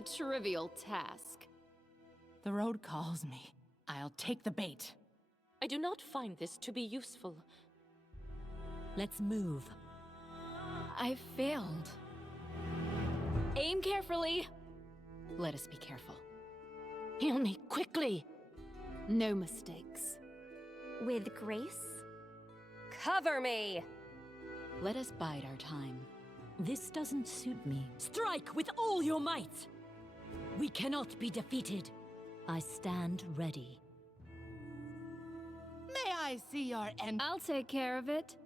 A trivial task. The road calls me. I'll take the bait. I do not find this to be useful. Let's move. I failed. Aim carefully. Let us be careful. Heal me quickly. No mistakes. With grace? Cover me! Let us bide our time. This doesn't suit me. Strike with all your might! We cannot be defeated. I stand ready. May I see your end? I'll take care of it.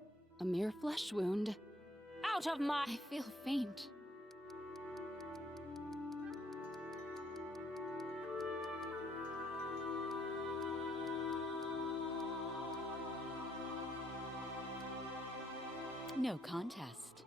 A mere flesh wound. Out of my... I feel faint. No contest.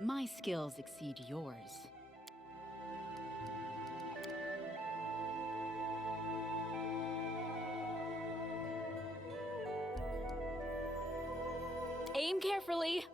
My skills exceed yours. Aim carefully.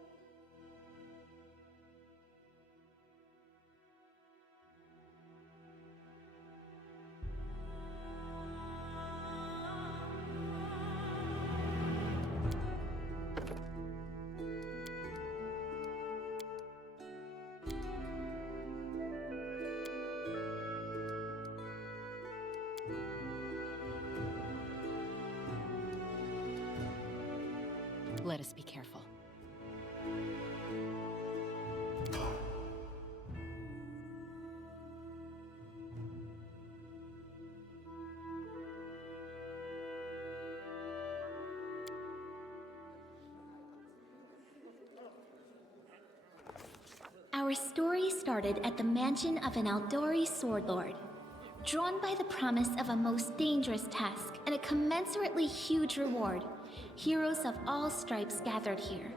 Let us be careful. Our story started at the mansion of an Aldori sword lord. Drawn by the promise of a most dangerous task and a commensurately huge reward, heroes of all stripes gathered here.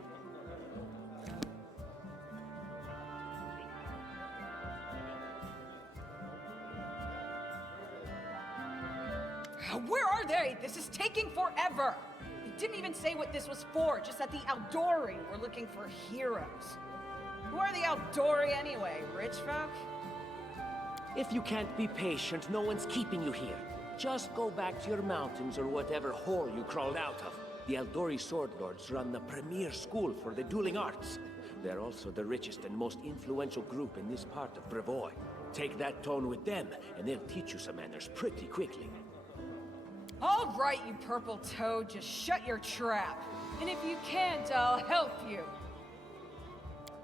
Where are they? This is taking forever! They didn't even say what this was for, just that the Aldori were looking for heroes. Who are the Aldori anyway? Rich folk? If you can't be patient, no one's keeping you here. Just go back to your mountains or whatever hole you crawled out of. The Aldori Sword Lords run the premier school for the dueling arts. They're also the richest and most influential group in this part of Brevoy. Take that tone with them, and they'll teach you some manners pretty quickly. All right, you purple toad, just shut your trap. And if you can't, I'll help you.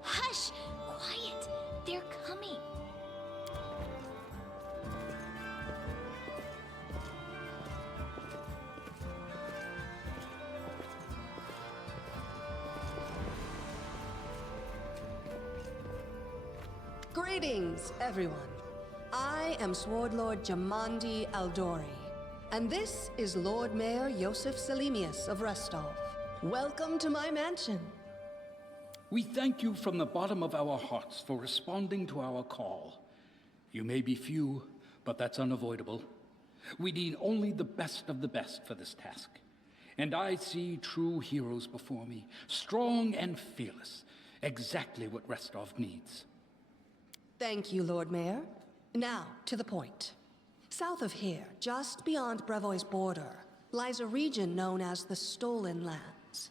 Hush! Quiet! They're coming! Greetings, everyone. I am Sword Lord Jamandi Aldori, and this is Lord Mayor Yosef Selimius of Restov. Welcome to my mansion. We thank you from the bottom of our hearts for responding to our call. You may be few, but that's unavoidable. We need only the best of the best for this task. And I see true heroes before me, strong and fearless, exactly what Restov needs. Thank you, Lord Mayor. Now, to the point. South of here, just beyond Brevoy's border, lies a region known as the Stolen Lands.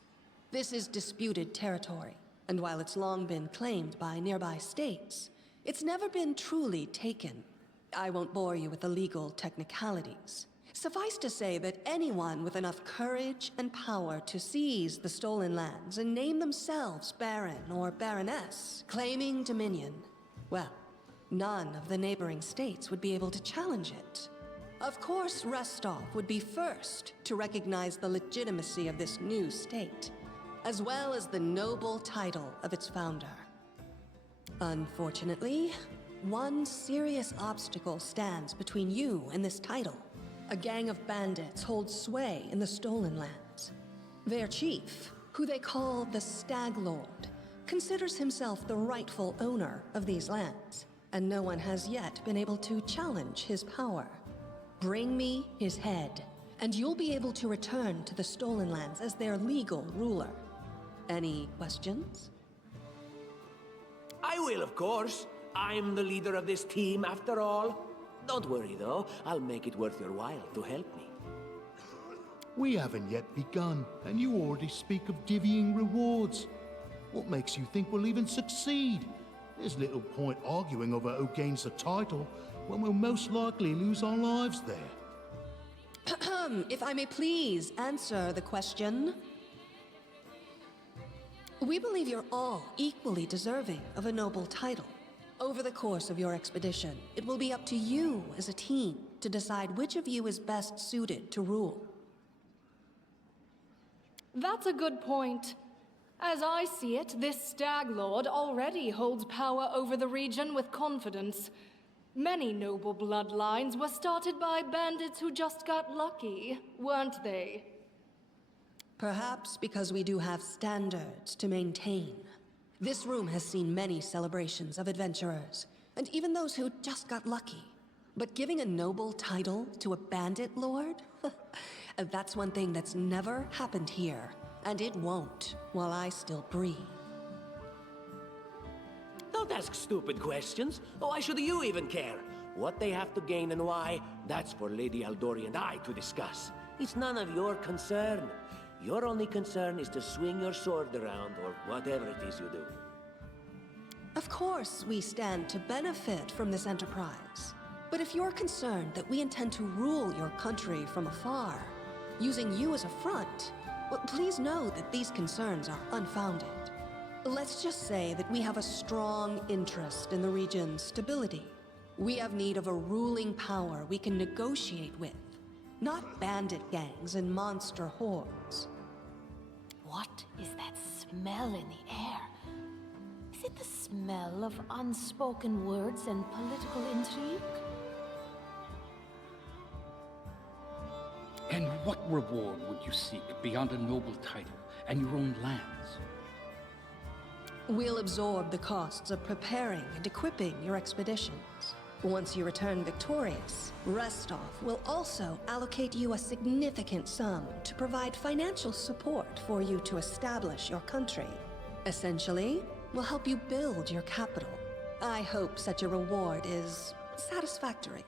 This is disputed territory, and while it's long been claimed by nearby states, it's never been truly taken. I won't bore you with the legal technicalities. Suffice to say that anyone with enough courage and power to seize the stolen lands and name themselves Baron or Baroness, claiming dominion, well, none of the neighboring states would be able to challenge it. Of course, Restov would be first to recognize the legitimacy of this new state, as well as the noble title of its founder. Unfortunately, one serious obstacle stands between you and this title. A gang of bandits holds sway in the stolen lands. Their chief, who they call the Stag Lord, considers himself the rightful owner of these lands, and no one has yet been able to challenge his power. Bring me his head, and you'll be able to return to the stolen lands as their legal ruler. Any questions? I will, of course. I'm the leader of this team, after all. Don't worry, though. I'll make it worth your while to help me. We haven't yet begun, and you already speak of divvying rewards. What makes you think we'll even succeed? There's little point arguing over who gains the title when we'll most likely lose our lives there. If I may please answer the question. We believe you're all equally deserving of a noble title. Over the course of your expedition, it will be up to you as a team to decide which of you is best suited to rule. That's a good point. As I see it, this Stag Lord already holds power over the region with confidence. Many noble bloodlines were started by bandits who just got lucky, weren't they? Perhaps because we do have standards to maintain. This room has seen many celebrations of adventurers, and even those who just got lucky. But giving a noble title to a bandit lord? That's one thing that's never happened here, and it won't while I still breathe. Don't ask stupid questions. Why should you even care? What they have to gain and why, that's for Lady Aldori and I to discuss. It's none of your concern. Your only concern is to swing your sword around, or whatever it is you do. Of course, we stand to benefit from this enterprise. But if you're concerned that we intend to rule your country from afar, using you as a front, well, please know that these concerns are unfounded. Let's just say that we have a strong interest in the region's stability. We have need of a ruling power we can negotiate with, not bandit gangs and monster hordes. What is that smell in the air? Is it the smell of unspoken words and political intrigue? And what reward would you seek beyond a noble title and your own lands? We'll absorb the costs of preparing and equipping your expeditions. Once you return victorious, Restov will also allocate you a significant sum to provide financial support for you to establish your country. Essentially, we'll help you build your capital. I hope such a reward is satisfactory.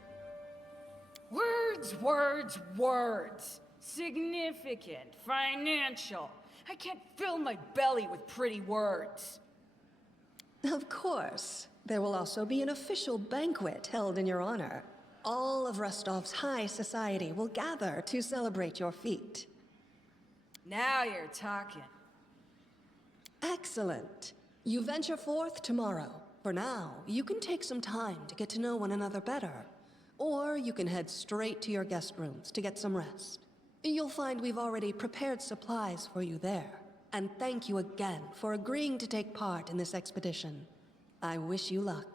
Words, words, words. Significant, financial. I can't fill my belly with pretty words. Of course. There will also be an official banquet held in your honor. All of Restov's high society will gather to celebrate your feat. Now you're talking. Excellent. You venture forth tomorrow. For now, you can take some time to get to know one another better. Or you can head straight to your guest rooms to get some rest. You'll find we've already prepared supplies for you there. And thank you again for agreeing to take part in this expedition. I wish you luck.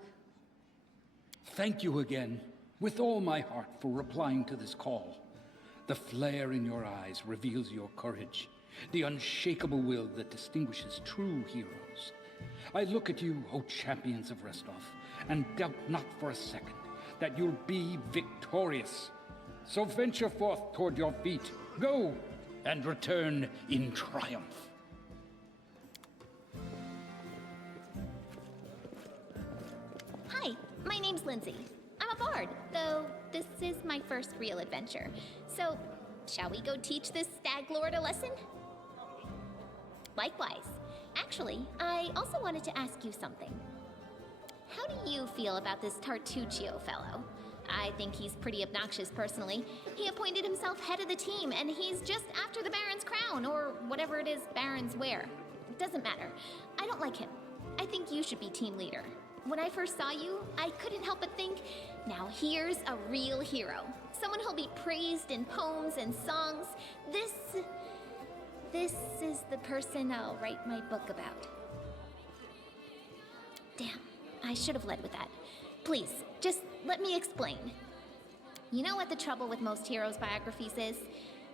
Thank you again, with all my heart, for replying to this call. The flare in your eyes reveals your courage, the unshakable will that distinguishes true heroes. I look at you, O champions of Restov, and doubt not for a second that you'll be victorious. So venture forth toward your feet. Go, and return in triumph. Hi, my name's Lindsay. I'm a bard, though this is my first real adventure. So, shall we go teach this stag lord a lesson? Likewise. Actually, I also wanted to ask you something. How do you feel about this Tartuccio fellow? I think he's pretty obnoxious personally. He appointed himself head of the team, and he's just after the Baron's crown, or whatever it is barons wear. It doesn't matter. I don't like him. I think you should be team leader. When I first saw you, I couldn't help but think, now here's a real hero. Someone who'll be praised in poems and songs. This is the person I'll write my book about. Damn, I should have led with that. Please, just let me explain. You know what the trouble with most heroes' biographies is?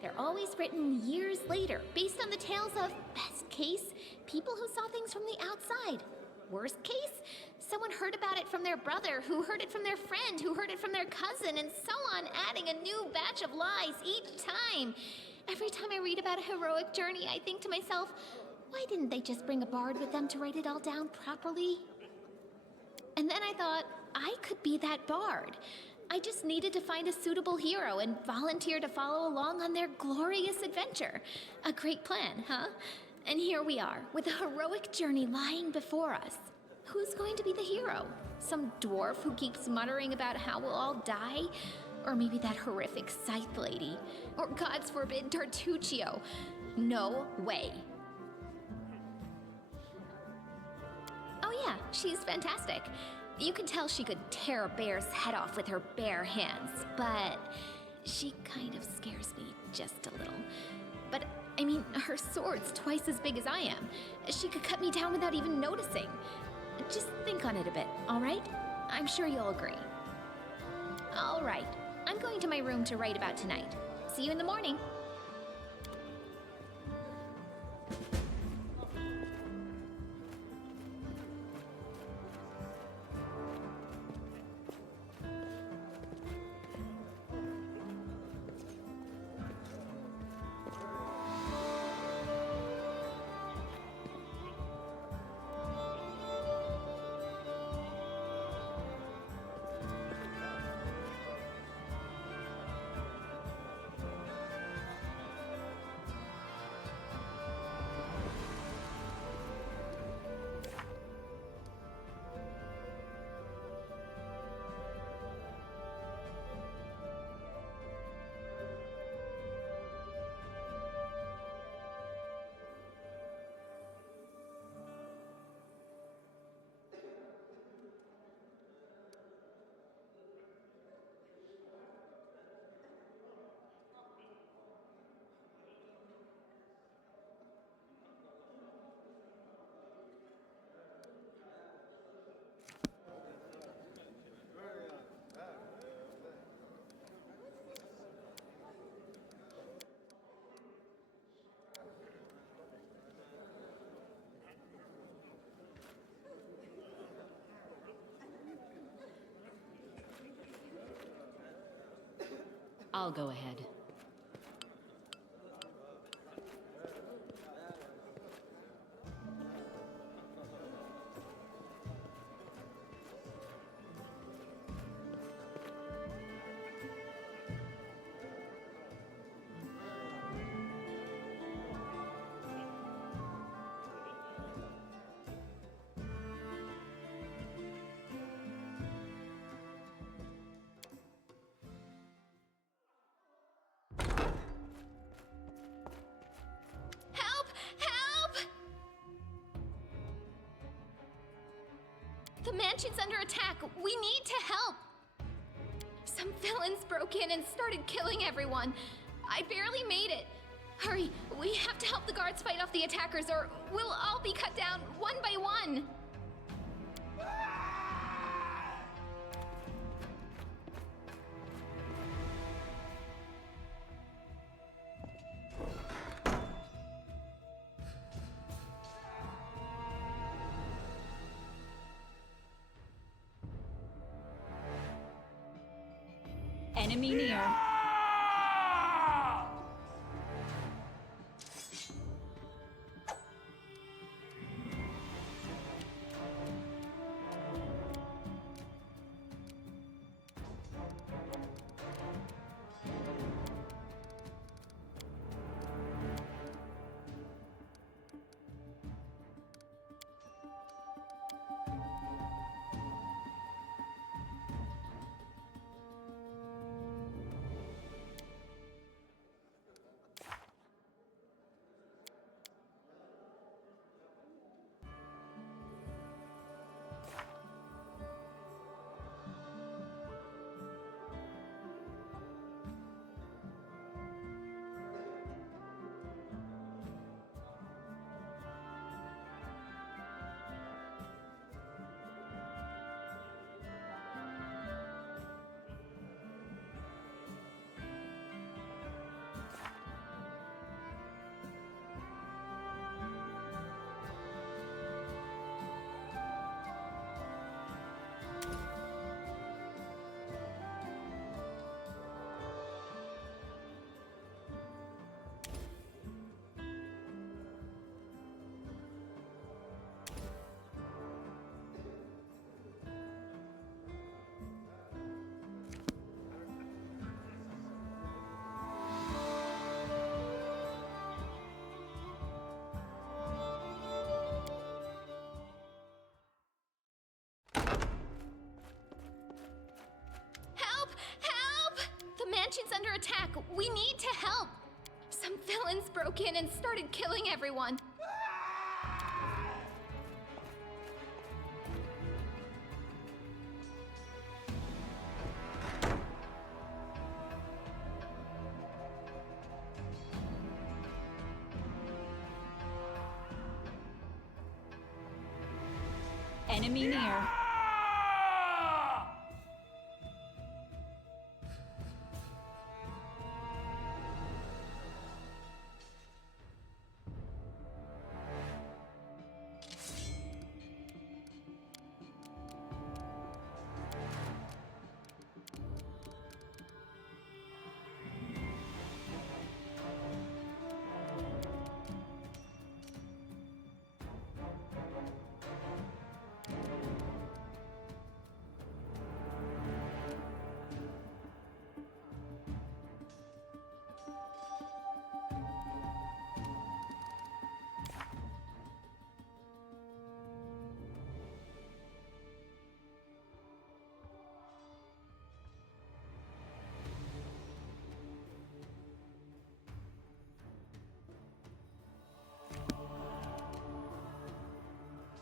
They're always written years later, based on the tales of, best case, people who saw things from the outside. Worst case, someone heard about it from their brother, who heard it from their friend, who heard it from their cousin, and so on, adding a new batch of lies each time. Every time I read about a heroic journey, I think to myself, why didn't they just bring a bard with them to write it all down properly? And then I thought, I could be that bard. I just needed to find a suitable hero and volunteer to follow along on their glorious adventure. A great plan, huh? And here we are, with a heroic journey lying before us. Who's going to be the hero? Some dwarf who keeps muttering about how we'll all die? Or maybe that horrific scythe lady? Or, God's forbid, Tartuccio? No way. Oh yeah, she's fantastic. You can tell she could tear a bear's head off with her bare hands, but she kind of scares me just a little. But, I mean, her sword's twice as big as I am. She could cut me down without even noticing. Just think on it a bit, all right? I'm sure you'll agree. All right, I'm going to my room to write about tonight. See you in the morning. I'll go ahead. The mansion's under attack. We need to help. Some villains broke in and started killing everyone. I barely made it. Hurry, we have to help the guards fight off the attackers or we'll all be cut down one by one. Enemy near. mansion's under attack. We need to help. Some villains broke in and started killing everyone. Enemy near.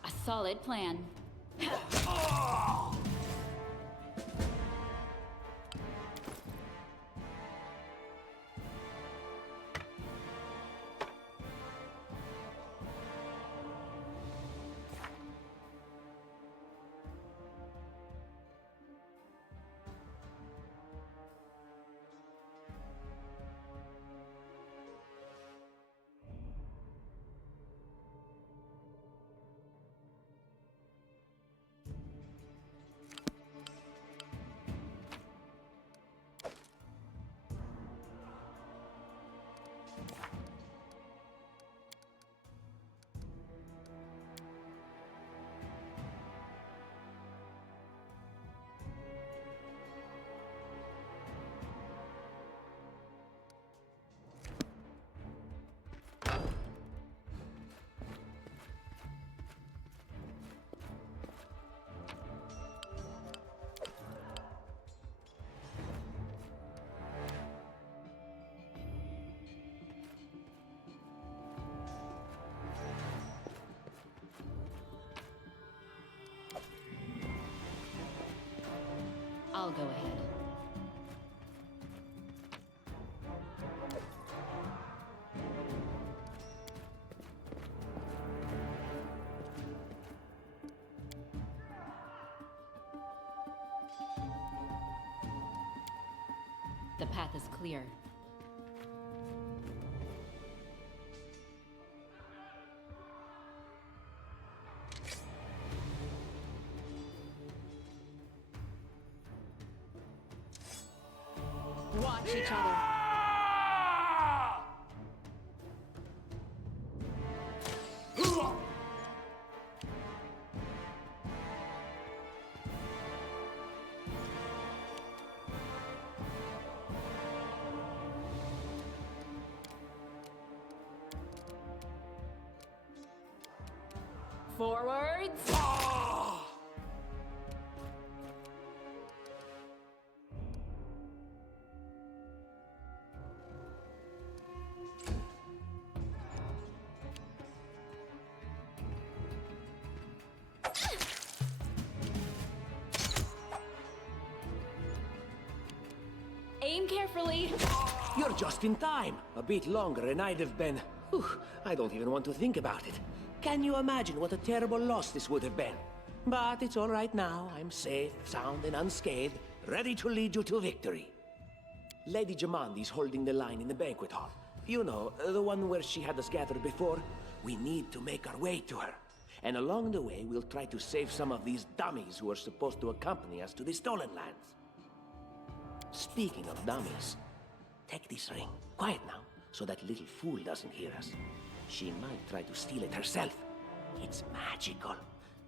A solid plan. I'll go ahead. The path is clear. Watch each other. Forwards. Aim carefully. You're just in time. A bit longer and I'd have been... Whew, I don't even want to think about it. Can you imagine what a terrible loss this would have been? But it's all right now. I'm safe, sound, and unscathed, ready to lead you to victory. Lady Jamandi's holding the line in the banquet hall. You know, the one where she had us gathered before. We need to make our way to her. And along the way, we'll try to save some of these dummies who are supposed to accompany us to the Stolen Lands. Speaking of dummies, take this ring. Quiet now, so that little fool doesn't hear us. She might try to steal it herself. It's magical.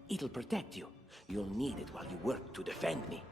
It'll protect you. You'll need it while you work to defend me.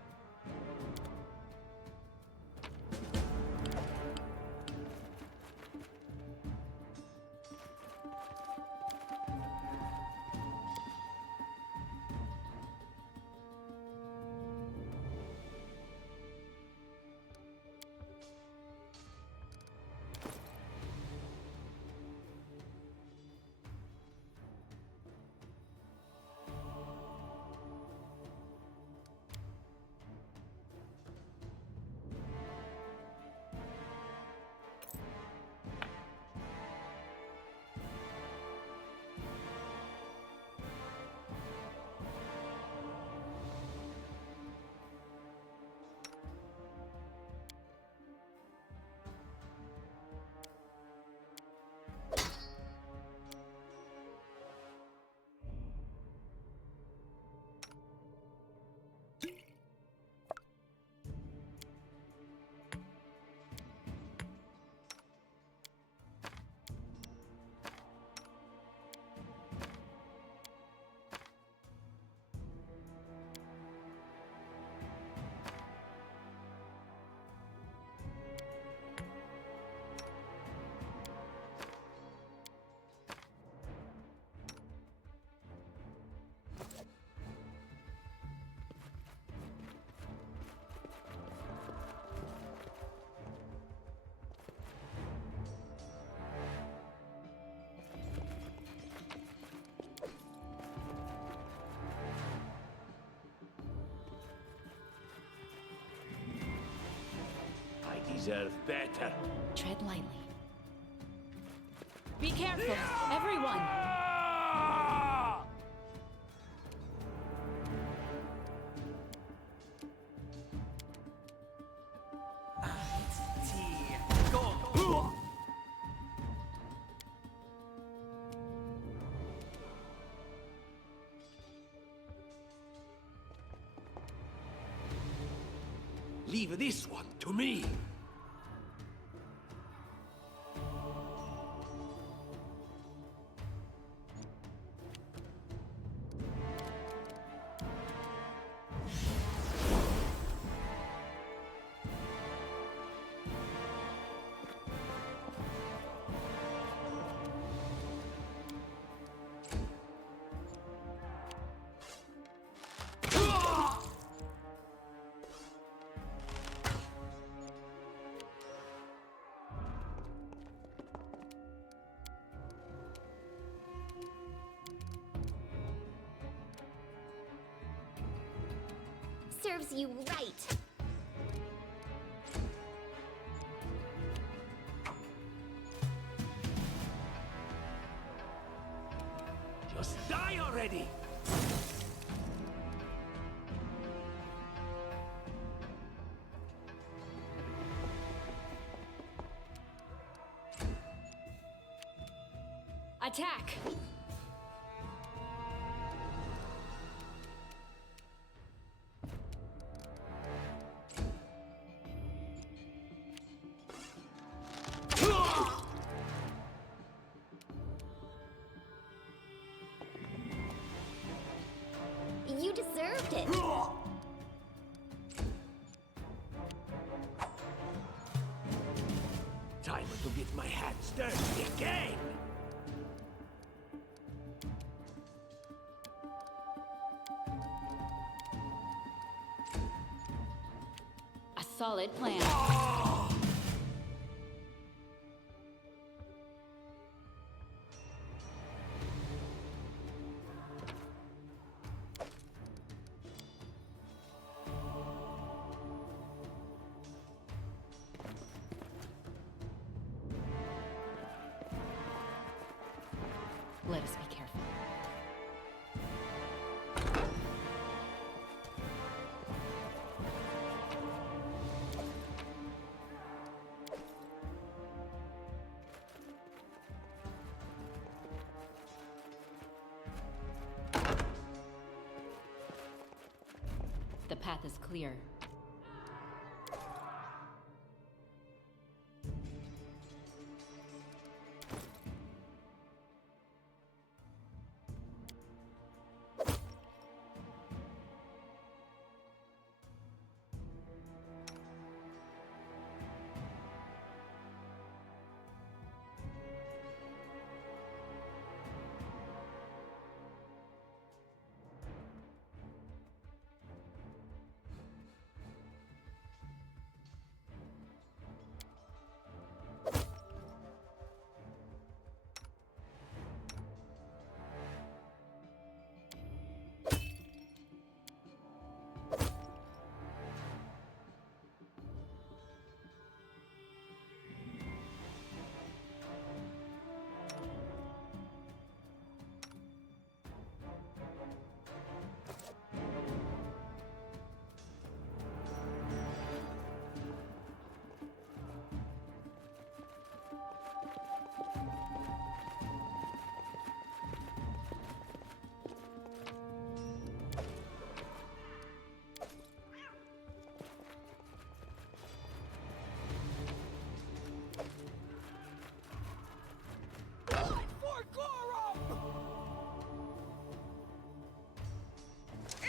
deserve better. Tread lightly. Be careful, everyone! Leave this one to me. Serves you right. Just die already! Attack! You deserved it. Time to get my hands dirty again! A solid plan. Let us be careful. The path is clear.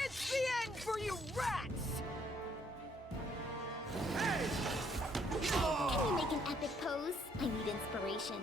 It's the end for you rats! Can you make an epic pose? I need inspiration.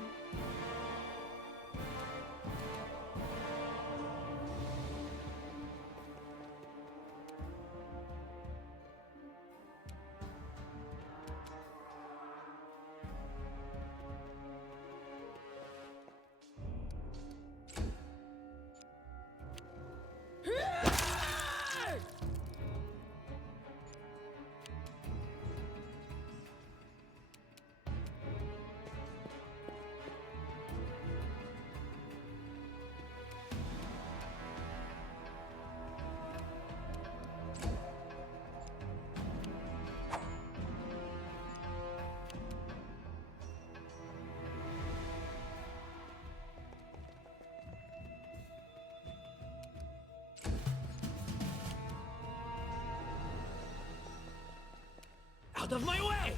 out of my way!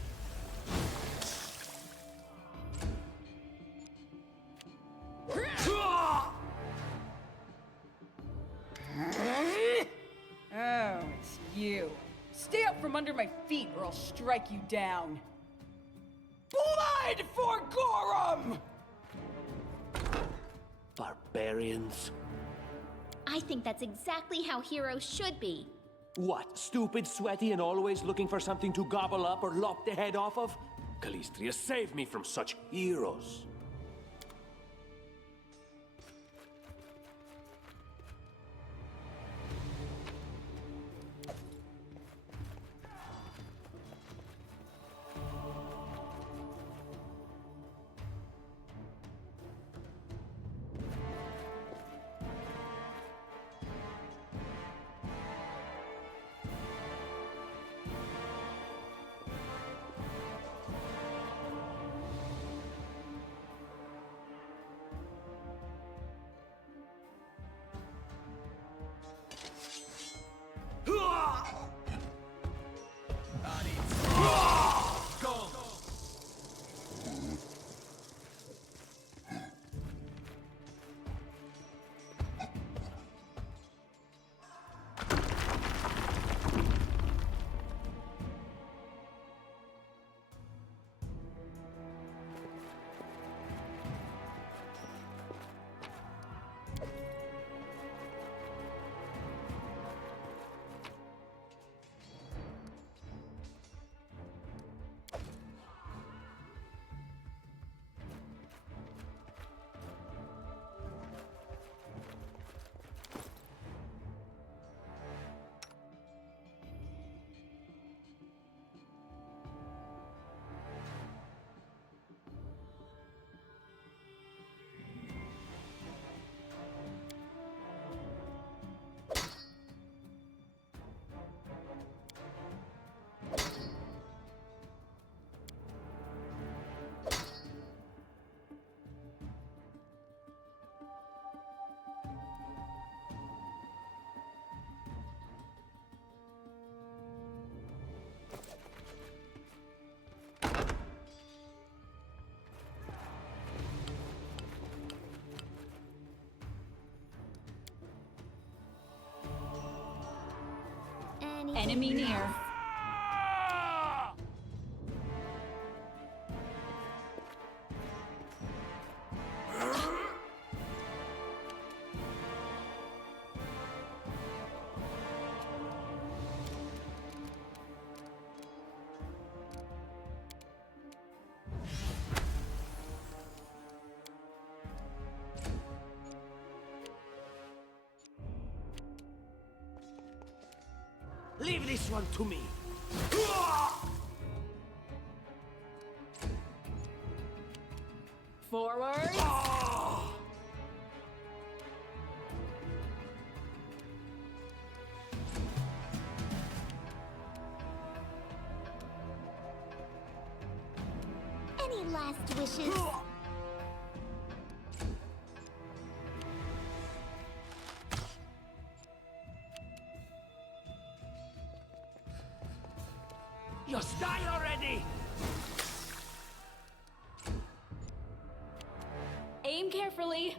Oh, it's you. Stay out from under my feet or I'll strike you down. Blood for Gorum! Barbarians. I think that's exactly how heroes should be. What, stupid, sweaty, and always looking for something to gobble up or lop the head off of? Calistria, save me from such heroes. Enemy near. Leave this one to me. Forward. Any last wishes? Just die already! Aim carefully.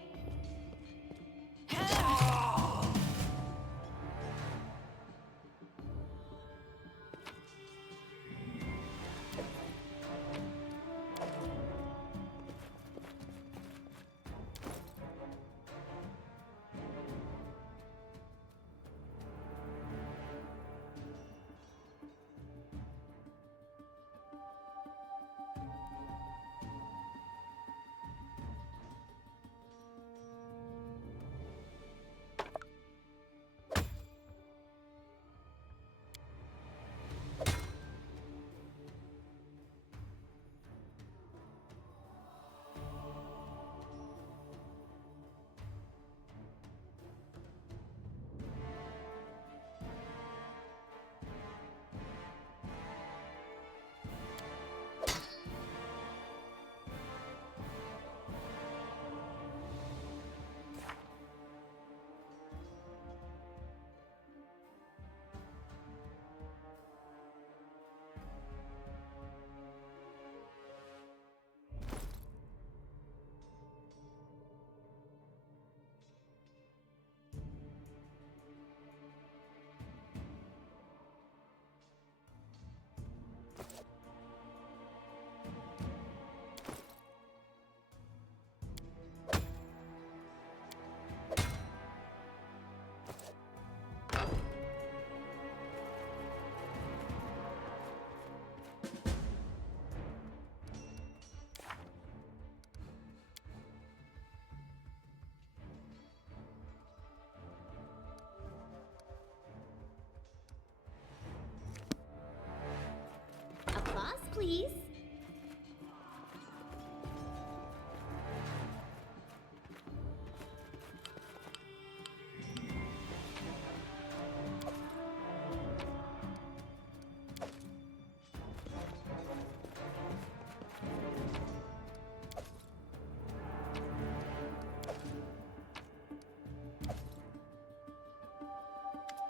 please.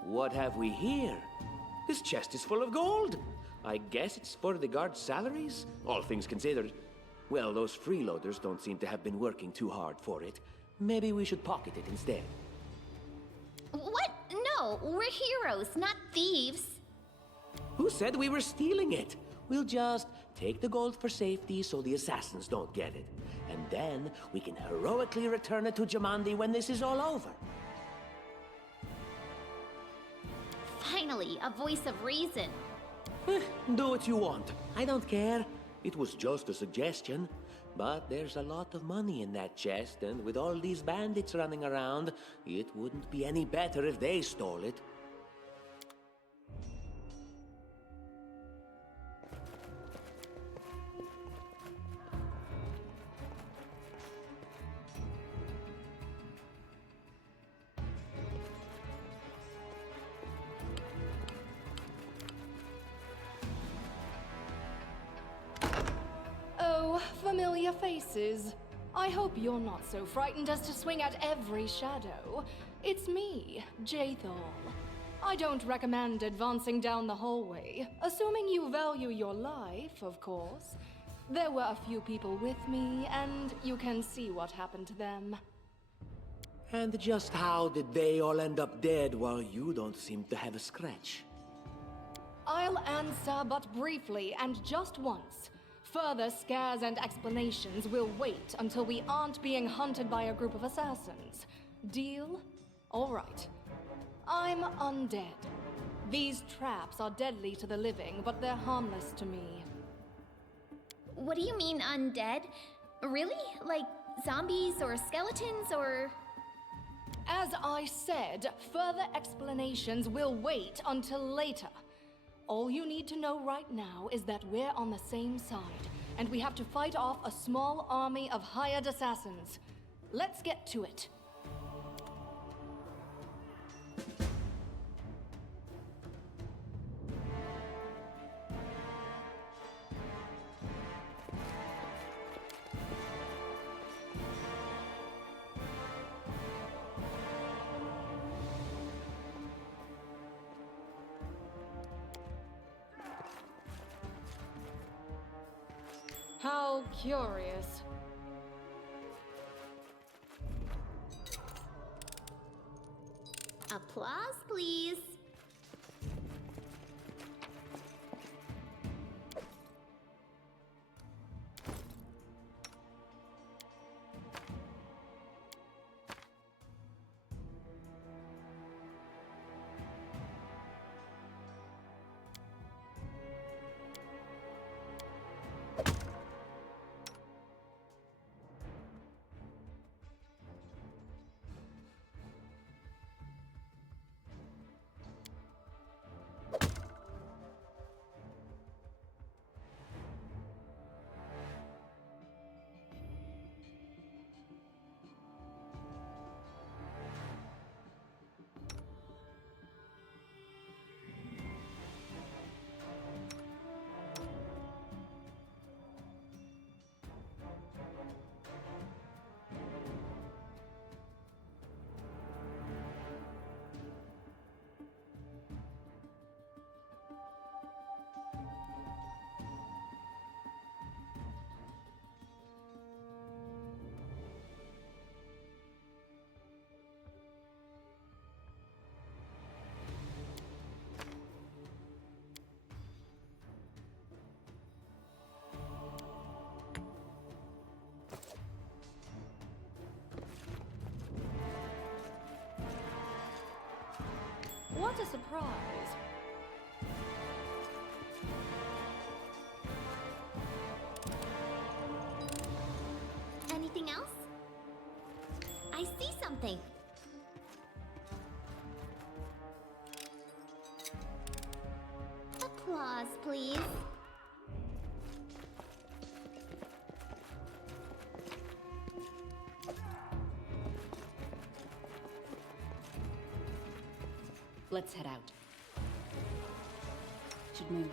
What have we here? This chest is full of gold. I guess it's for the guards' salaries, all things considered. Well, those freeloaders don't seem to have been working too hard for it. Maybe we should pocket it instead. What? No, we're heroes, not thieves. Who said we were stealing it? We'll just take the gold for safety so the assassins don't get it. And then we can heroically return it to Jamandi when this is all over. Finally, a voice of reason. Do what you want. I don't care. It was just a suggestion. But there's a lot of money in that chest, and with all these bandits running around, it wouldn't be any better if they stole it. Oh, familiar faces. I hope you're not so frightened as to swing at every shadow. It's me, Jaethal. I don't recommend advancing down the hallway, assuming you value your life, of course. There were a few people with me, and you can see what happened to them. And just how did they all end up dead while you don't seem to have a scratch? I'll answer but briefly and just once. Further scares and explanations will wait until we aren't being hunted by a group of assassins. Deal? All right. I'm undead. These traps are deadly to the living, but they're harmless to me. What do you mean, undead? Really? Like zombies or skeletons or... As I said, further explanations will wait until later. All you need to know right now is that we're on the same side, and we have to fight off a small army of hired assassins. Let's get to it. How curious. Applause, please. What a surprise. Anything else? I see something. Applause, please. Let's head out. Should move.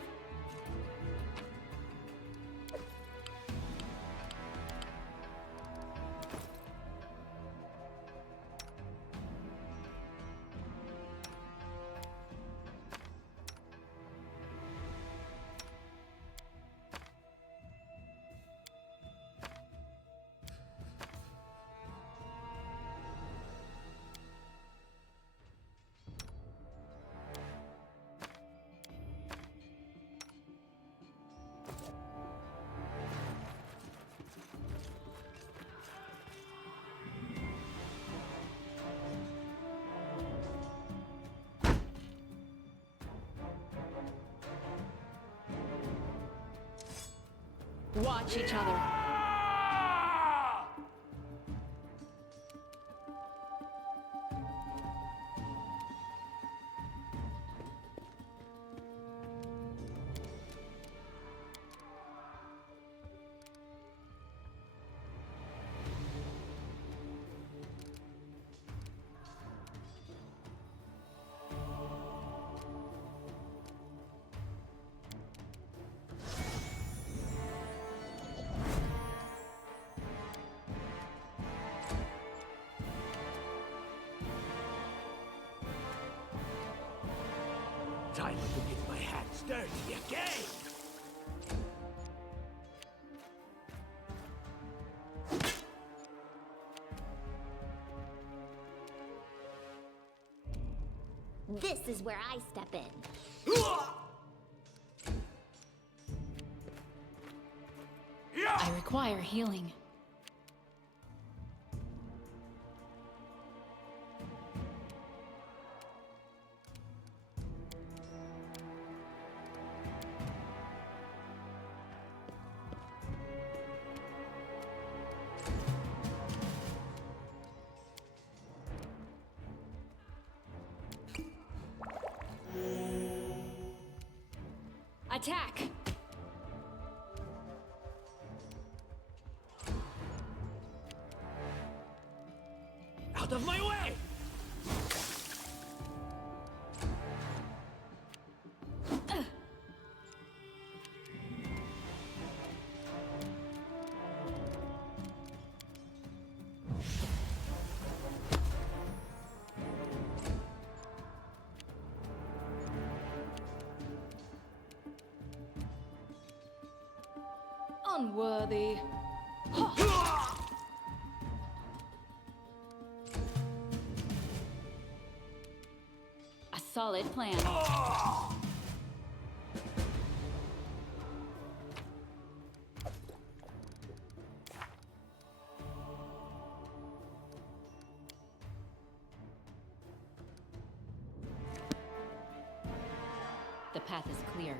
Watch each other. Time to get my hands dirty again! This is where I step in. I require healing. Attack! Out of my way! Unworthy. A solid plan. The path is clear.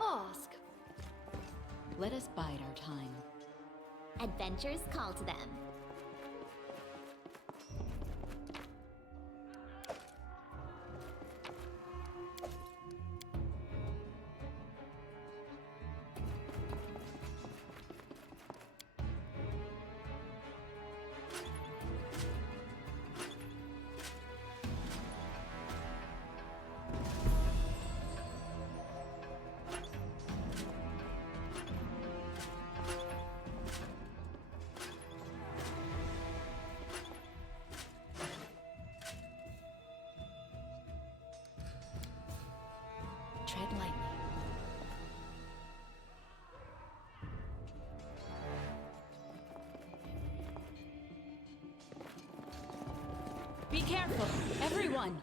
Ask. Let us bide our time. Adventures call to them. Tread lightly. Be careful, everyone!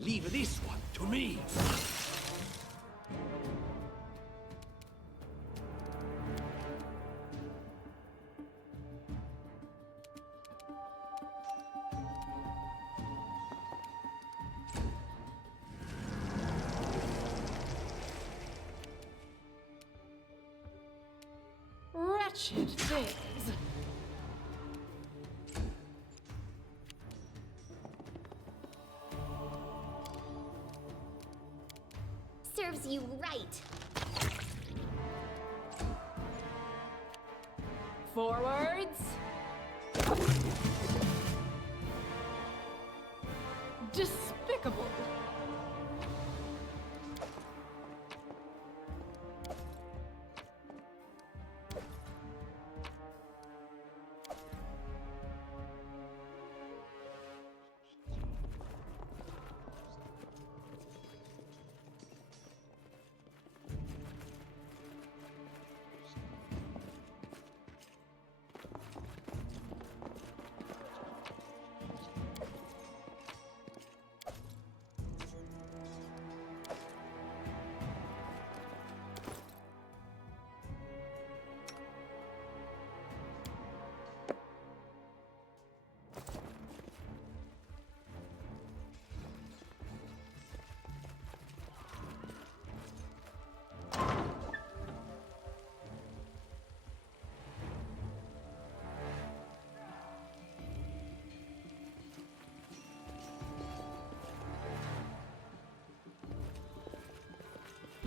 Leave this one to me! Wretched things. serves you right. Forwards. Despicable.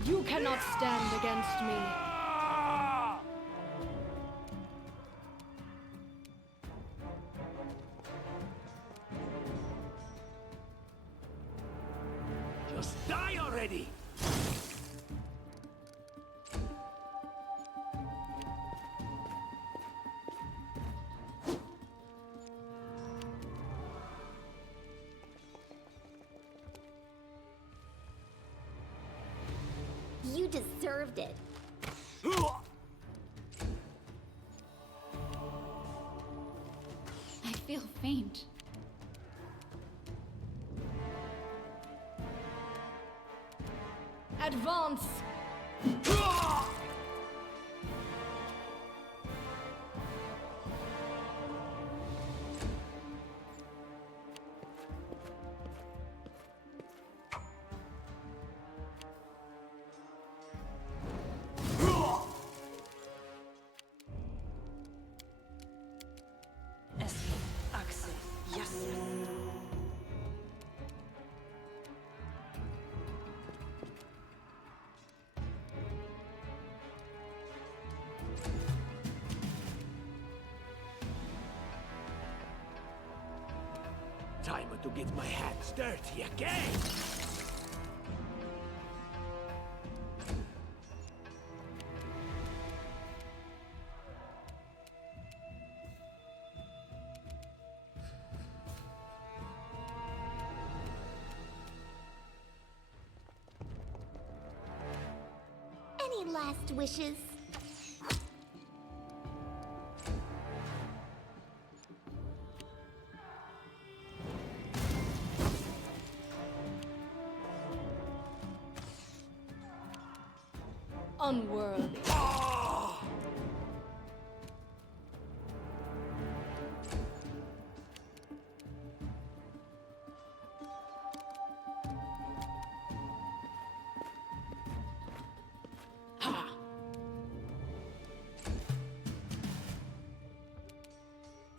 You cannot stand against me. Just die already! You deserved it. I feel faint. Advance! Time to get my hands dirty again! Any last wishes? Unworthy.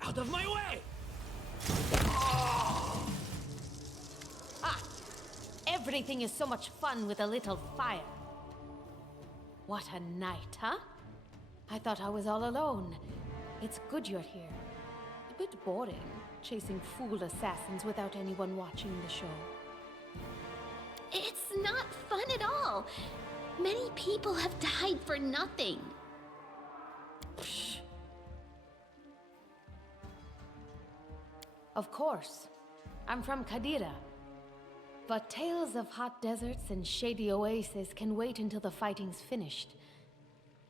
Out of my way! Ah! Everything is so much fun with a little fire. What a night, huh? I thought I was all alone. It's good you're here. A bit boring, chasing fool assassins without anyone watching the show. It's not fun at all. Many people have died for nothing. Psh. Of course. I'm from Qadira. But tales of hot deserts and shady oases can wait until the fighting's finished.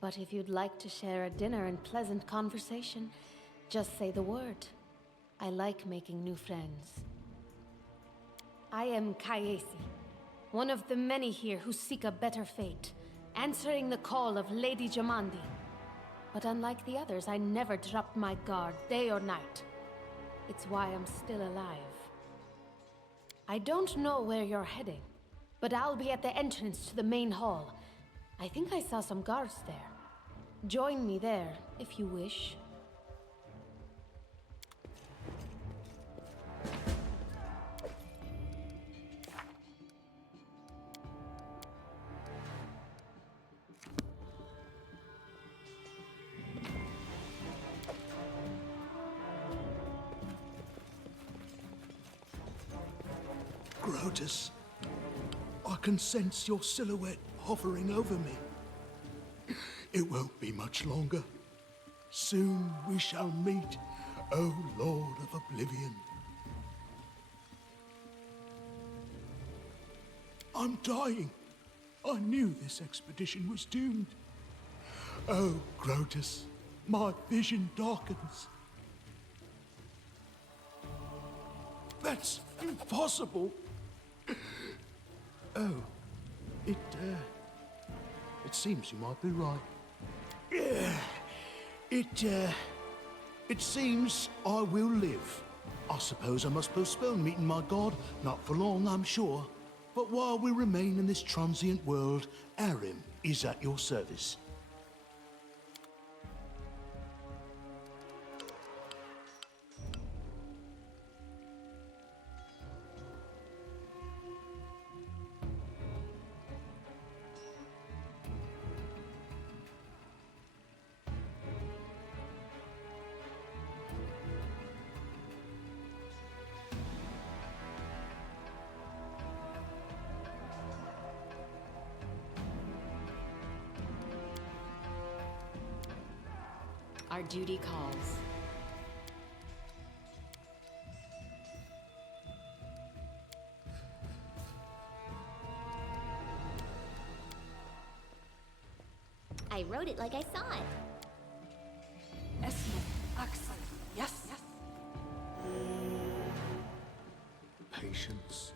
But if you'd like to share a dinner and pleasant conversation, just say the word. I like making new friends. I am Kayesi, one of the many here who seek a better fate, answering the call of Lady Jamandi. But unlike the others, I never dropped my guard, day or night. It's why I'm still alive. I don't know where you're heading, but I'll be at the entrance to the main hall. I think I saw some guards there. Join me there, if you wish. Grotus, I can sense your silhouette hovering over me. It won't be much longer. Soon we shall meet, O Lord of Oblivion. I'm dying. I knew this expedition was doomed. Oh, Grotus, my vision darkens. That's impossible. Oh, it seems you might be right. It seems I will live. I suppose I must postpone meeting my god, not for long, I'm sure. But while we remain in this transient world, Arim is at your service. Our duty calls. I wrote it like I saw it. Yes. Patience.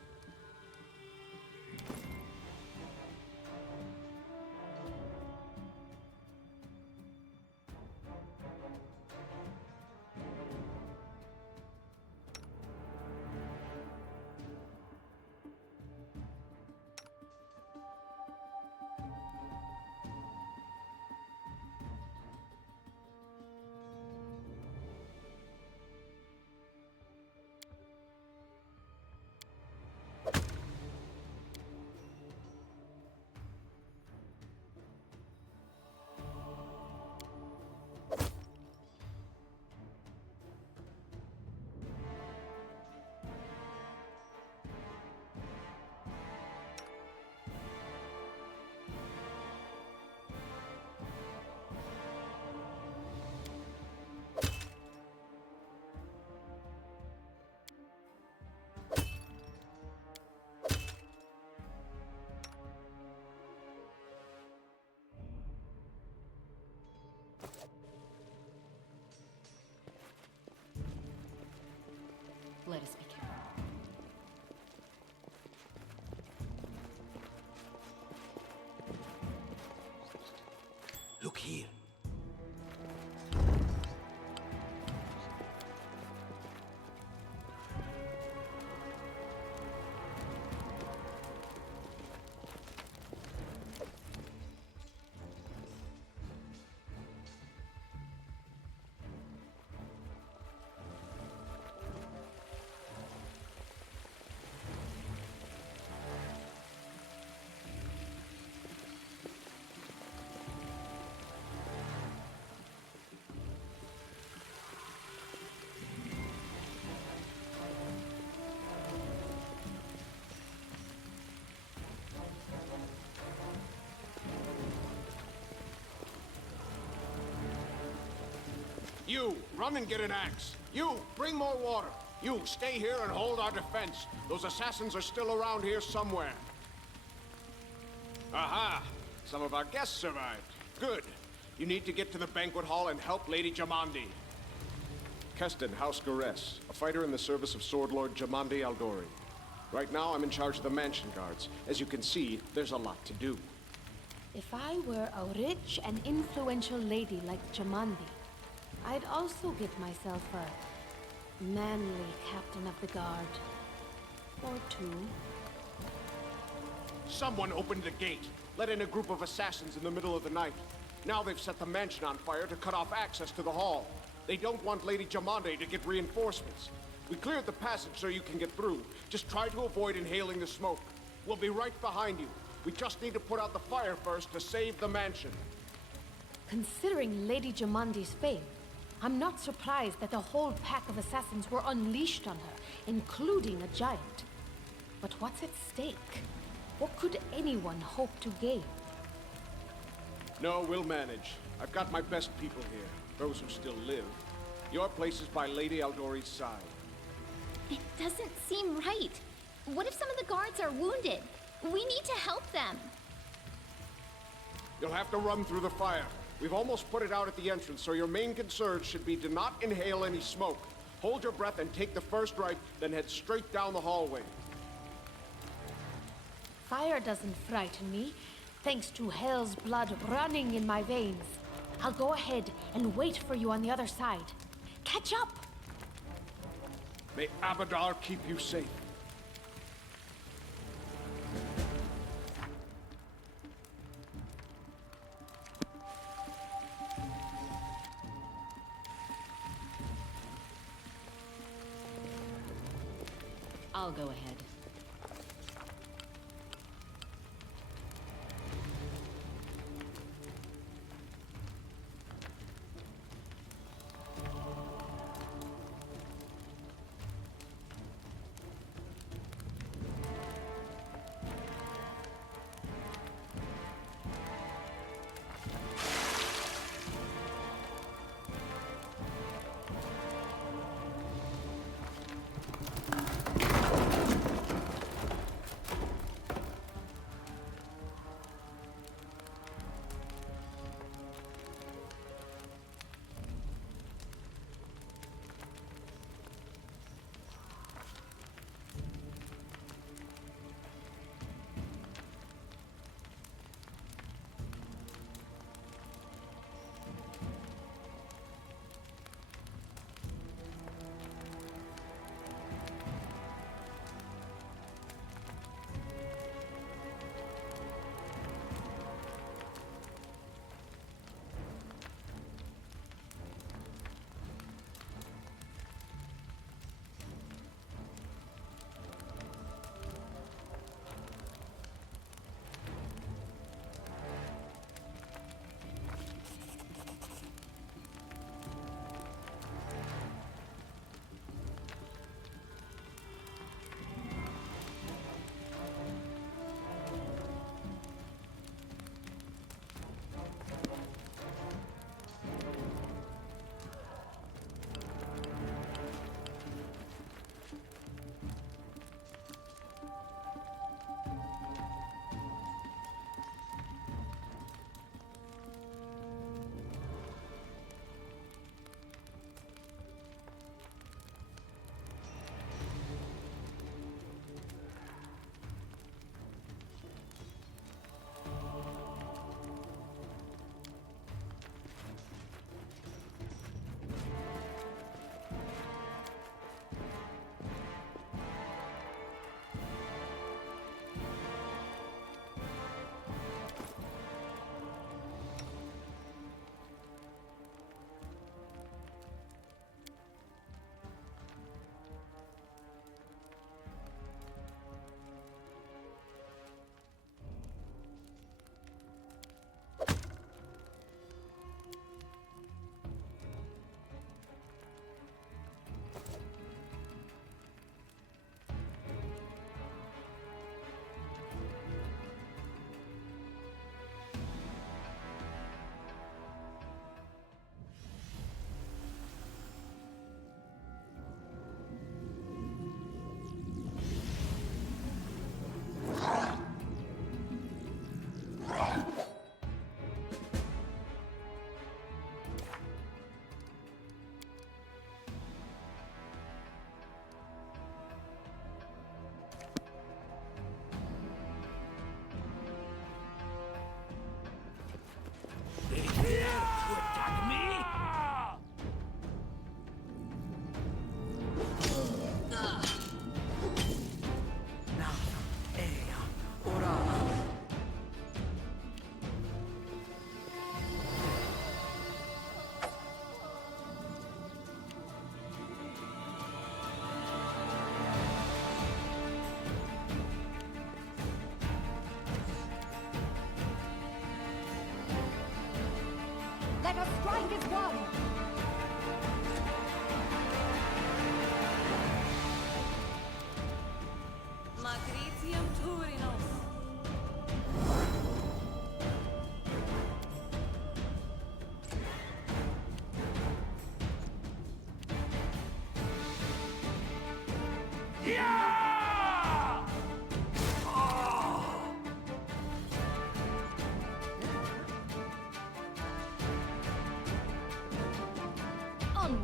Let us be careful. Look here. You, run and get an axe. You, bring more water. You, stay here and hold our defense. Those assassins are still around here somewhere. Aha! Some of our guests survived. Good. You need to get to the banquet hall and help Lady Jamandi. Keston, House Gares, a fighter in the service of Sword Lord Jamandi Aldori. Right now, I'm in charge of the mansion guards. As you can see, there's a lot to do. If I were a rich and influential lady like Jamandi, I'd also give myself a manly captain of the guard. Or two. Someone opened the gate, let in a group of assassins in the middle of the night. Now they've set the mansion on fire to cut off access to the hall. They don't want Lady Jamandi to get reinforcements. We cleared the passage so you can get through. Just try to avoid inhaling the smoke. We'll be right behind you. We just need to put out the fire first to save the mansion. Considering Lady Jamandi's fame, I'm not surprised that a whole pack of assassins were unleashed on her, including a giant. But what's at stake? What could anyone hope to gain? No, we'll manage. I've got my best people here, those who still live. Your place is by Lady Aldori's side. It doesn't seem right. What if some of the guards are wounded? We need to help them. You'll have to run through the fire. We've almost put it out at the entrance, so your main concern should be to not inhale any smoke. Hold your breath and take the first right, then head straight down the hallway. Fire doesn't frighten me, thanks to hell's blood running in my veins. I'll go ahead and wait for you on the other side. Catch up! May Abadar keep you safe. I'll go ahead. Let us strike as one! Magri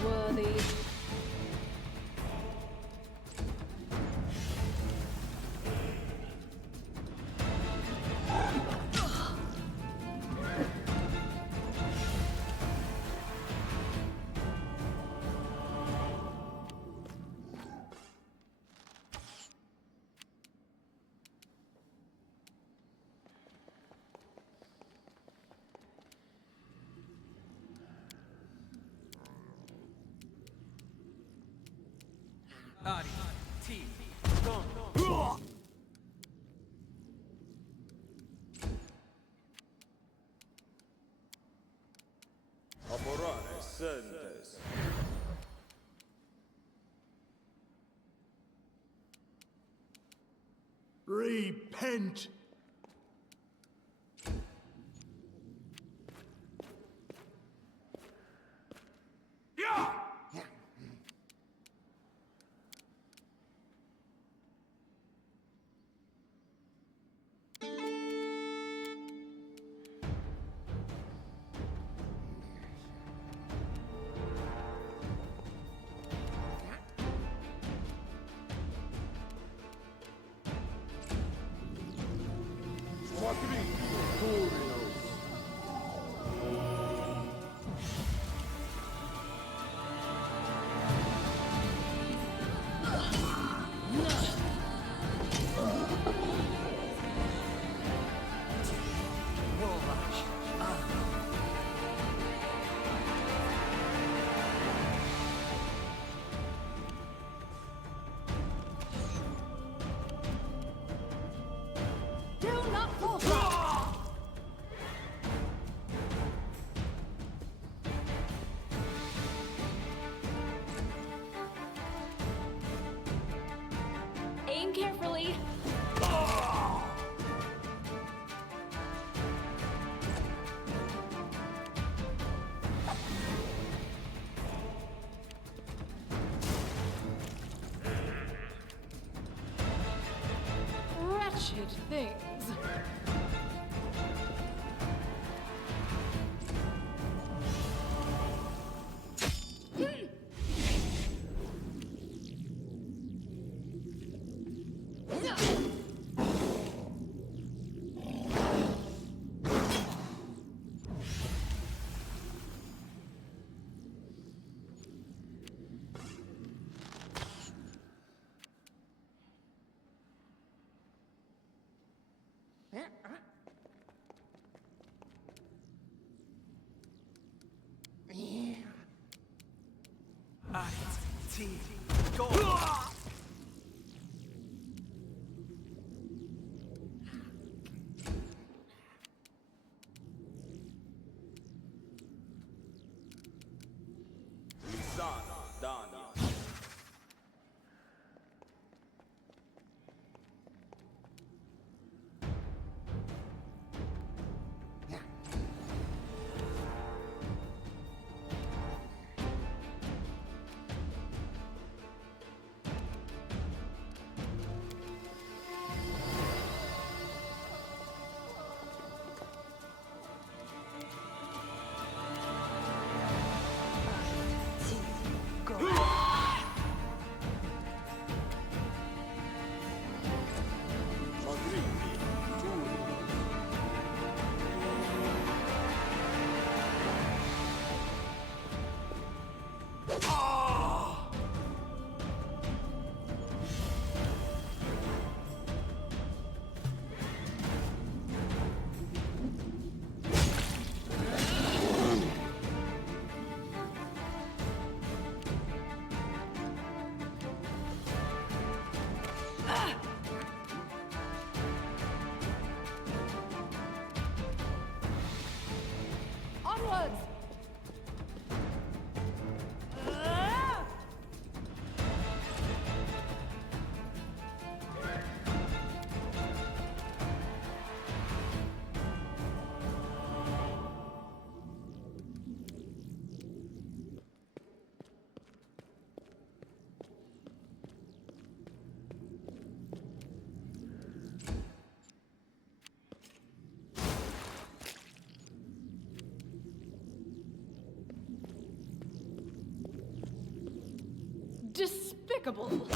unworthy. Repent! Aim carefully. Wretched things. despicable.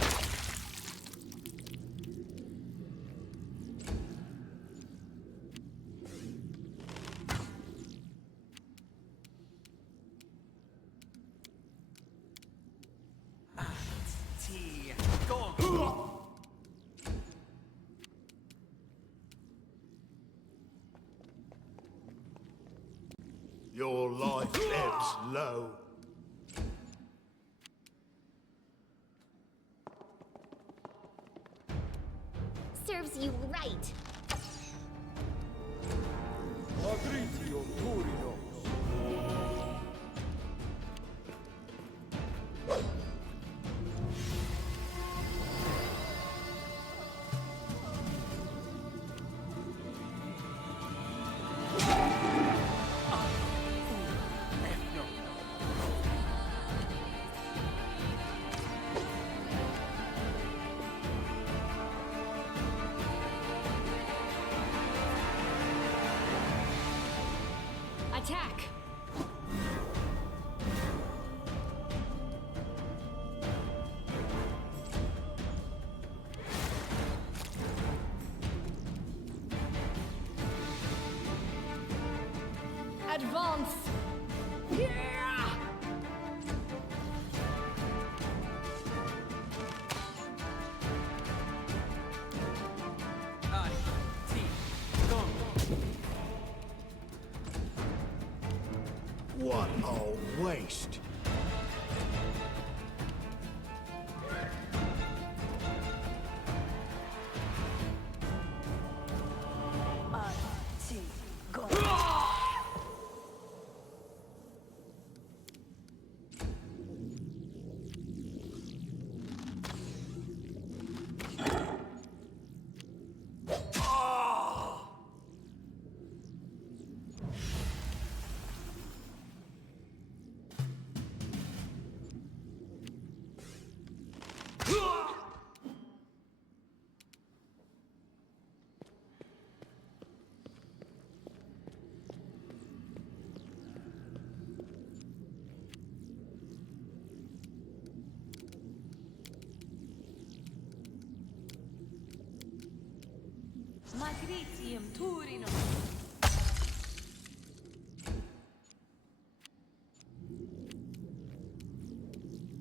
Your life ebbs low. Serves you right. Attack! Advance! Yeah! What a waste. Magritium Turino.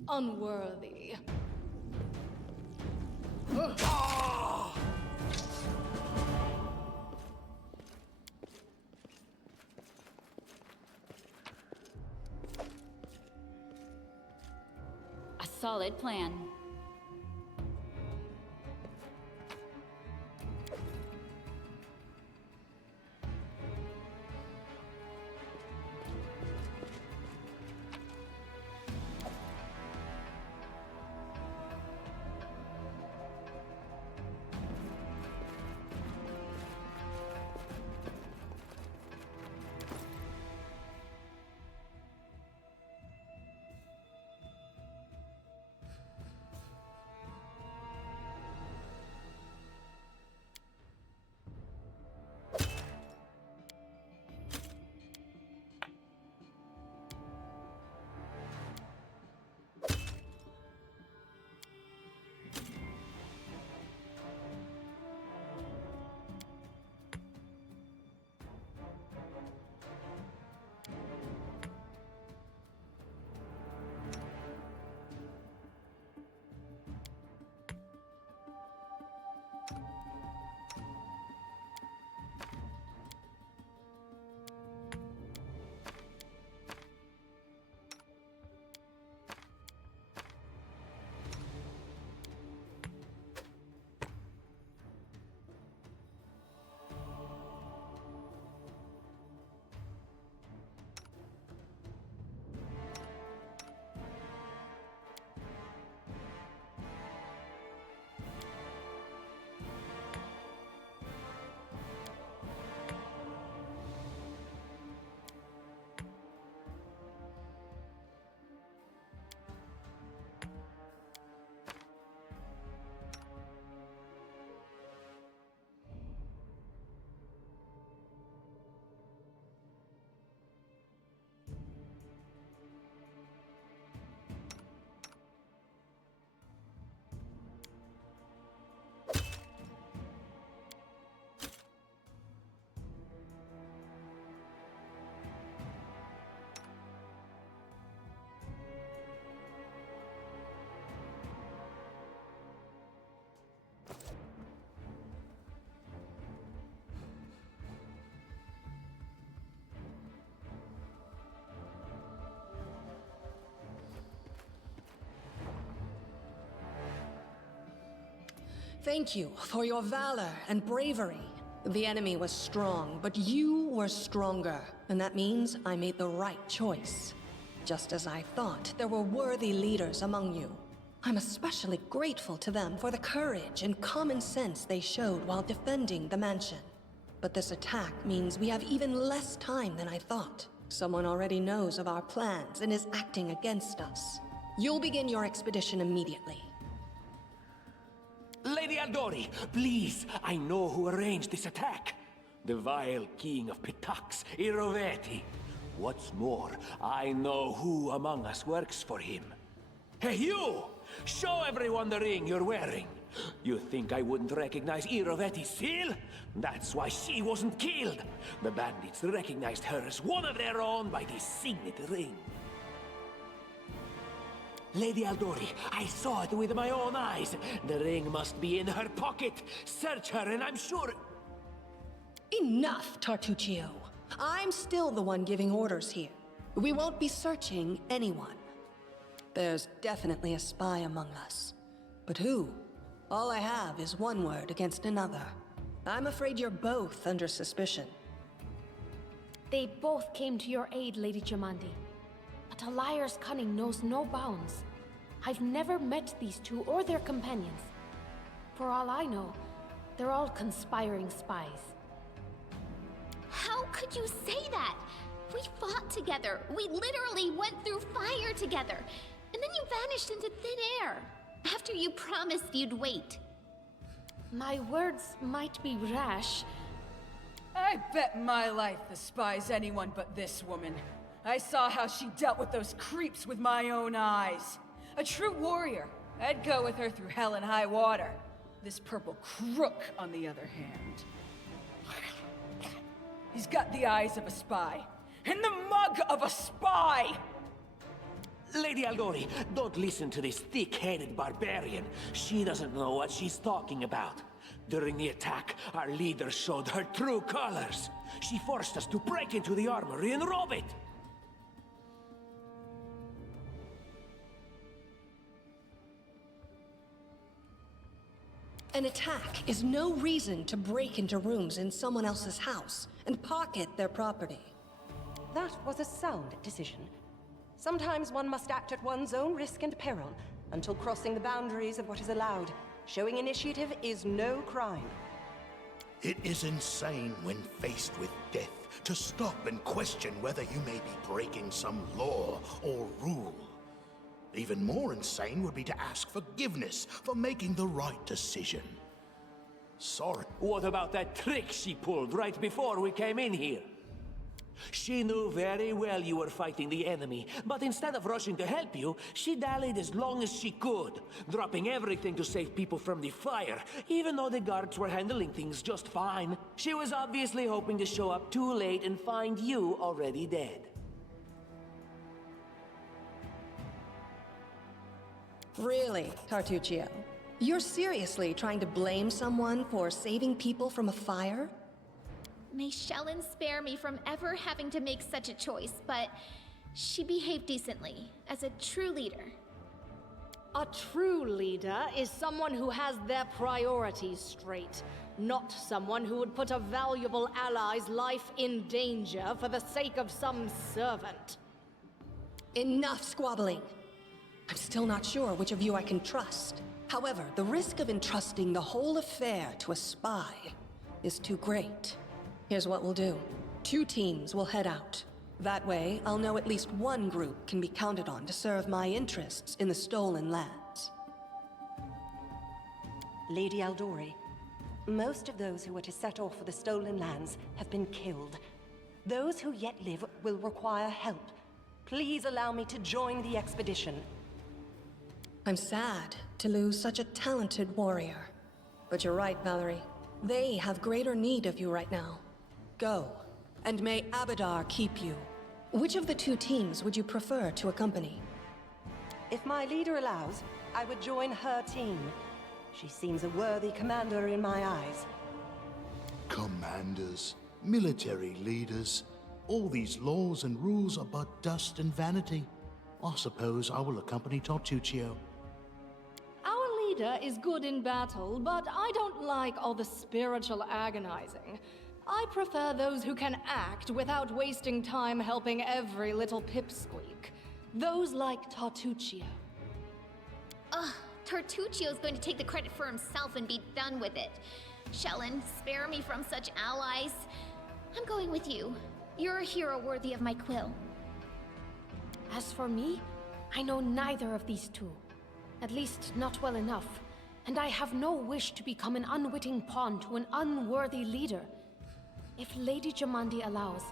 Unworthy. A solid plan. Thank you for your valor and bravery. The enemy was strong, but you were stronger, and that means I made the right choice. Just as I thought, there were worthy leaders among you. I'm especially grateful to them for the courage and common sense they showed while defending the mansion. But this attack means we have even less time than I thought. Someone already knows of our plans and is acting against us. You'll begin your expedition immediately. Lady Aldori, please, I know who arranged this attack. The vile king of Pitax, Iroveti. What's more, I know who among us works for him. Hey, you! Show everyone the ring you're wearing. You think I wouldn't recognize Iroveti's seal? That's why she wasn't killed. The bandits recognized her as one of their own by this signet ring. Lady Aldori, I saw it with my own eyes. The ring must be in her pocket. Search her and I'm sure... Enough, Tartuccio. I'm still the one giving orders here. We won't be searching anyone. There's definitely a spy among us. But who? All I have is one word against another. I'm afraid you're both under suspicion. They both came to your aid, Lady Jamandi. But a liar's cunning knows no bounds. I've never met these two or their companions. For all I know, they're all conspiring spies. How could you say that? We fought together. We literally went through fire together. And then you vanished into thin air. After you promised you'd wait. My words might be rash. I bet my life the spy's anyone but this woman. I saw how she dealt with those creeps with my own eyes. A true warrior. I'd go with her through hell and high water. This purple crook, on the other hand. He's got the eyes of a spy, and the mug of a spy! Lady Aldori, don't listen to this thick-headed barbarian. She doesn't know what she's talking about. During the attack, our leader showed her true colors. She forced us to break into the armory and rob it. An attack is no reason to break into rooms in someone else's house and pocket their property. That was a sound decision. Sometimes one must act at one's own risk and peril, until crossing the boundaries of what is allowed. Showing initiative is no crime. It is insane when faced with death to stop and question whether you may be breaking some law or rule. Even more insane would be to ask forgiveness for making the right decision. Sorry. What about that trick she pulled right before we came in here? She knew very well you were fighting the enemy, but instead of rushing to help you, she dallied as long as she could, dropping everything to save people from the fire, even though the guards were handling things just fine. She was obviously hoping to show up too late and find you already dead. Really, Tartuccio? You're seriously trying to blame someone for saving people from a fire? May Shellen spare me from ever having to make such a choice, but she behaved decently, as a true leader. A true leader is someone who has their priorities straight, not someone who would put a valuable ally's life in danger for the sake of some servant. Enough squabbling. I'm still not sure which of you I can trust. However, the risk of entrusting the whole affair to a spy is too great. Here's what we'll do. 2 teams will head out. That way, I'll know at least one group can be counted on to serve my interests in the stolen lands. Lady Aldori, most of those who were to set off for the stolen lands have been killed. Those who yet live will require help. Please allow me to join the expedition. I'm sad to lose such a talented warrior. But you're right, Valerie. They have greater need of you right now. Go, and may Abadar keep you. Which of the 2 teams would you prefer to accompany? If my leader allows, I would join her team. She seems a worthy commander in my eyes. Commanders, military leaders, all these laws and rules are but dust and vanity. I suppose I will accompany Tartuccio. Our leader is good in battle, but I don't like all the spiritual agonizing. I prefer those who can act without wasting time helping every little pipsqueak. Those like Tartuccio. Ugh, Tartuccio's going to take the credit for himself and be done with it. Shellen, spare me from such allies. I'm going with you. You're a hero worthy of my quill. As for me, I know neither of these two. At least not well enough. And I have no wish to become an unwitting pawn to an unworthy leader. If Lady Jamandi allows,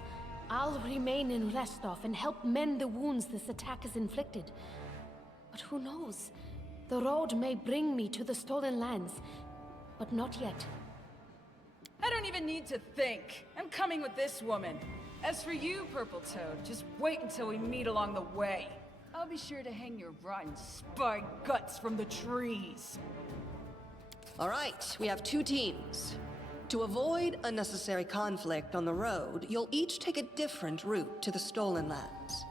I'll remain in Restov and help mend the wounds this attack has inflicted. But who knows? The road may bring me to the Stolen Lands, but not yet. I don't even need to think. I'm coming with this woman. As for you, Purple Toad, just wait until we meet along the way. I'll be sure to hang your rotten spy guts from the trees. All right, we have 2 teams. To avoid unnecessary conflict on the road, you'll each take a different route to the Stolen Lands.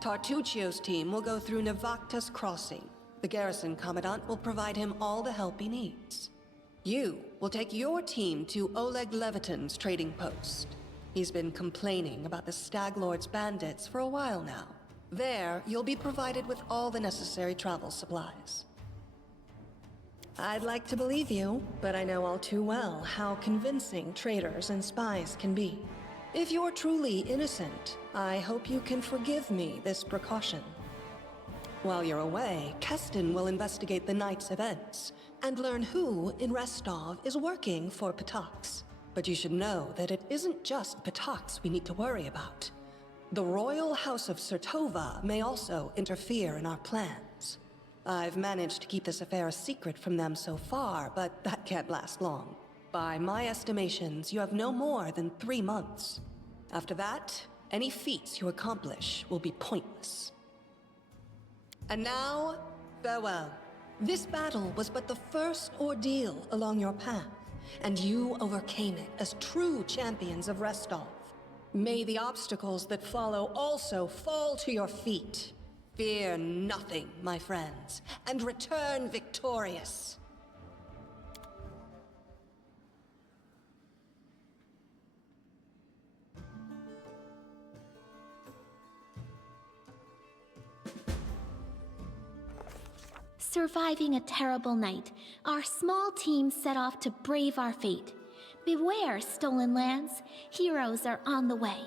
Tartuccio's team will go through Navakta's Crossing. The garrison commandant will provide him all the help he needs. You will take your team to Oleg Levitin's trading post. He's been complaining about the Stag Lord's bandits for a while now. There, you'll be provided with all the necessary travel supplies. I'd like to believe you, but I know all too well how convincing traitors and spies can be. If you're truly innocent, I hope you can forgive me this precaution. While you're away, Keston will investigate the night's events and learn who in Restov is working for Patox. But you should know that it isn't just Patox we need to worry about. The Royal House of Sertova may also interfere in our plans. I've managed to keep this affair a secret from them so far, but that can't last long. By my estimations, you have no more than 3 months. After that, any feats you accomplish will be pointless. And now, farewell. This battle was but the first ordeal along your path, and you overcame it as true champions of Restov. May the obstacles that follow also fall to your feet. Fear nothing, my friends, and return victorious. Surviving a terrible night, our small team set off to brave our fate. Beware, Stolen Lands. Heroes are on the way.